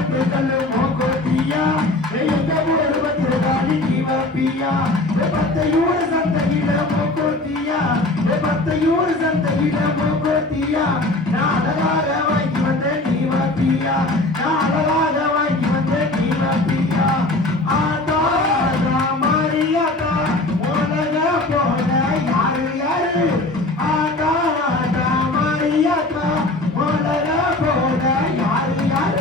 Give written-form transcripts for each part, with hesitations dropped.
கல்லு மோகோத்தியா எங்க ஊர் பத்திரகாளி ஜீவப்பியா பத்தையூர் சந்தையில மோகோத்தியா பத்தையூர் சந்தையில மோகோத்தியா நான் அழகாக வாங்கி வந்த ஜீவப்பியா நான் அழகாக வாங்கி வந்த ஜீவப்பியா ஆதா மாரியாதா உலக போல யாரு யாரு ஆதா மாரியாதா உலக போல யாரு யாரு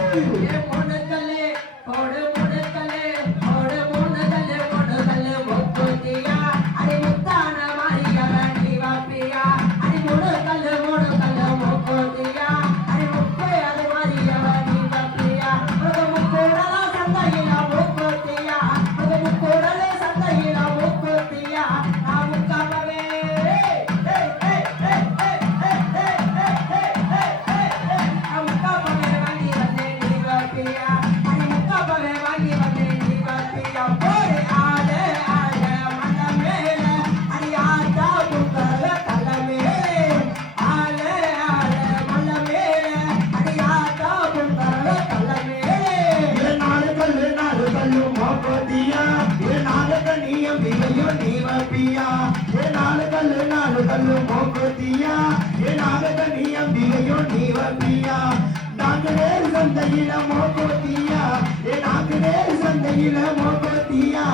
கல்லு மோகோத்தியா நாகத நீயம் பிகையோ நீவப்பியா நாங்களே சந்தையில மோகோத்தியா நாங்களே சந்தையில மோகோத்தியா